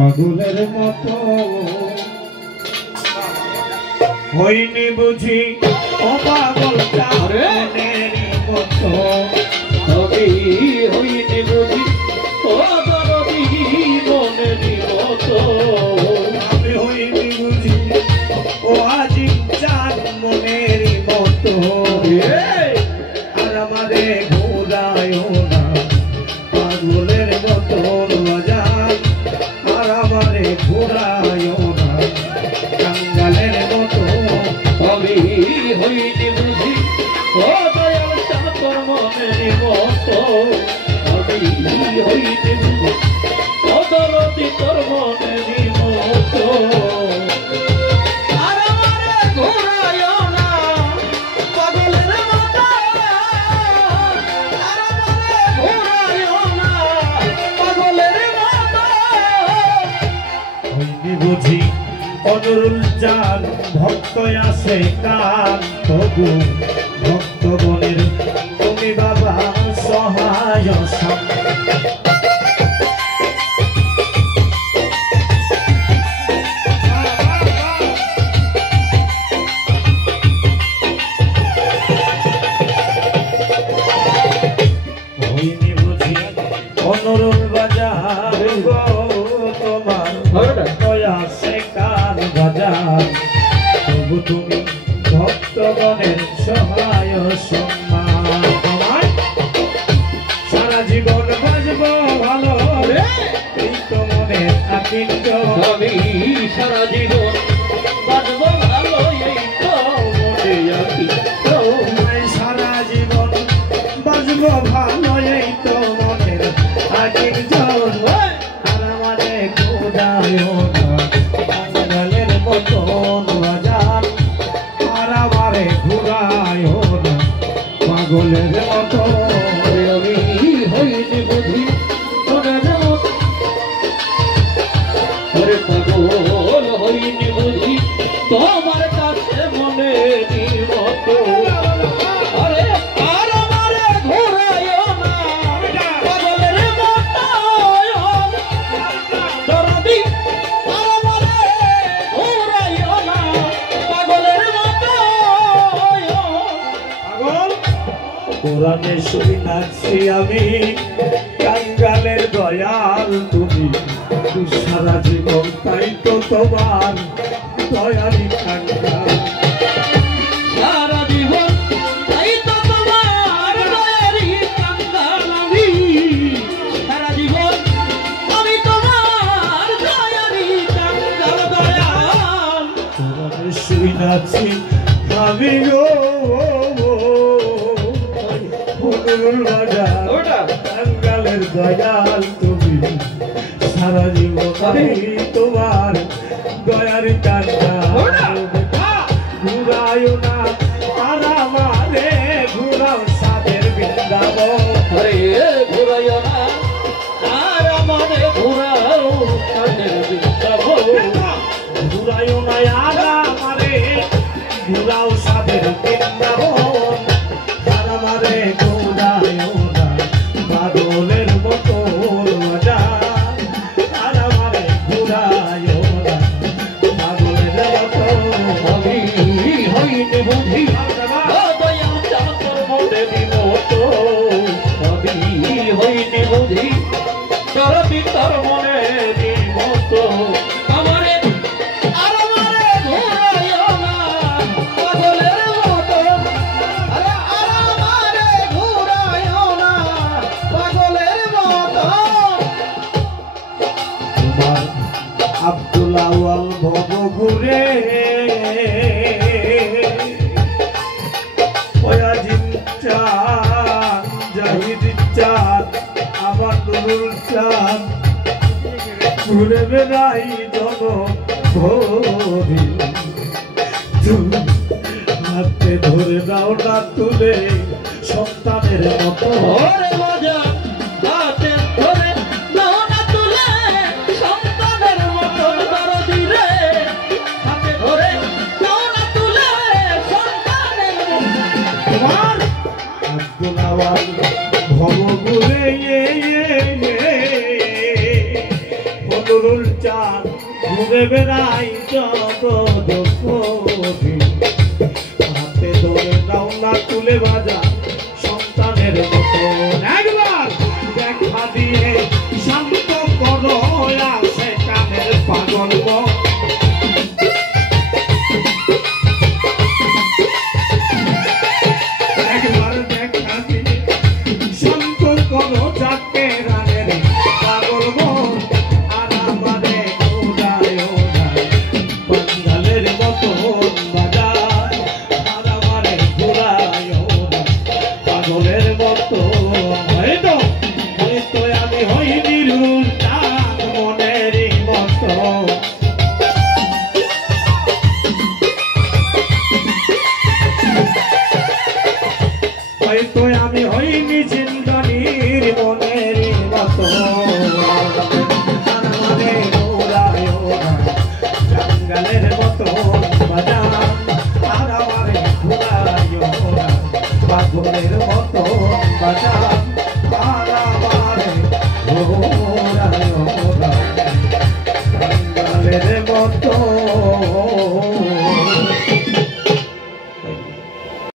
পাগলের মতো হইনি বুঝি ও পাগল চারের মতো আমি হইনি বুঝি ও দরদি মনের মতো আমি হইনি বুঝি ও আজিম চাঁদ মনের মতো আর আমারে ঘোরায় না পাগলের মতো বাজার আর আমারে ঘোরায় না কাঙ্গালের মতো আমি হইনি বুঝি ও দয়াল চাঁদর মনের মতো আমি হইনি বুঝি ও দরদি তোর মনের মতো বুঝি অনুরুল জান ভক্ত আছে কান তবু ভক্তগণের তুমি বাবা সহায় হইনি বুঝি অনুরুল বাজার তোমার আছে কান বাজার তবু তুমি ভক্তগণের সহায় সম্মান সারা জীবন বাজব ভালো এই তো মনে আকিন্ত আমি সারা জীবন বাজব ভালো এই তো মনে আকিন্ত সারা জীবন বাজব ভালো এই তো মনের আকিন্ত আর আমারে খোদায় পাগলের মতো আমি হইনি বুঝি মনের মতো ওরে পাগল হইনি বুঝি তোমার কাছে মনের মতো আরে আর আমারে ঘোরায়ও না পাগলের মতো দরদি আর আমারে ঘোরায়ও না পাগলের মতো পাগল কোরআনে শুনি নাচি আমি কাঙ্গালের দয়াল তুমি সারা জীবন তাই তো তোমার দয়ালি কাঙ্গাল সারা জীবন তাই তো তোমার দয়ারি কাঙ্গাল আমি সারা জীবন আমি তোমার দয়ারি কাঙ্গাল দয়াল কোরআনে শুনি নাচি আমি গো কাঙ্গালের দয়াল তুমি সারা জীবন তোমার দয়ার কাঙ্গাল ঘুরায় না আর আমারে ঘুরাও সাদের বৃন্দাবন আরে ঘুরাইও না আর আমারে ঘুরাও সাদের বৃন্দাবন ঘুরায় না আর আমারে ঘুরাও সাদের বৃন্দাবন আর আমারে ঘুরায় না পাগলের মতো আর আমারে ঘুরায় না পাগলের মতো আমি হইনি বুঝি ও দয়াল চাঁদর মনের মতো আমি হইনি বুঝি দরদি তোর মনের মতো আমারে আর আমারে ঘুরাইও না পাগলের মতো আরে আর আমারে ঘুরাইও না পাগলের মতো তোমার আব্দুল আওয়াল ভব ঘুরে ওয়াজিম চাঁদ জাহিদ চাঁদ আবার নুরুল চাঁদ ঘুরে বেড়াই জন ভরি হাতে ধরে দাও না তুলে সন্তানের মতো ওরে মজা হাতে ধরে নাও না তুলে সন্তানের মতো দরদি রে হাতে ধরে নাও না তুলে সন্তানের মতো তোমার আব্দুল আওয়াল ভব ঘুরে অনুরুল চার ঘুরে বেড়াই যত দুঃখ দিন। হাতে ধরে রাউনা তুলে বাজা সন্তানের মতো একবার দেখা দিয়ে শান্ত করো আসে কানের পাগল মন। একবার দেখা দিয়ে শান্ত করো যাকে রানের পাগল মন। আর আমারে ওড়ায় ওড়ায় বাঙ্গালের মতন বাজায়। আর আমারে ঘোরায় ওড়ায় পাগলের মতো। হয়তো আমি হই নিরুল তার মনেরই মতো। হয়তো আমি হইনি জিন্দানির মনেরই মতো। আর আমারে ওড়ায় ওড়ায় জঙ্গলের মতো বাজান। আর আমারে ঘোরায় ওড়ায় পাগলের মতো বাজান।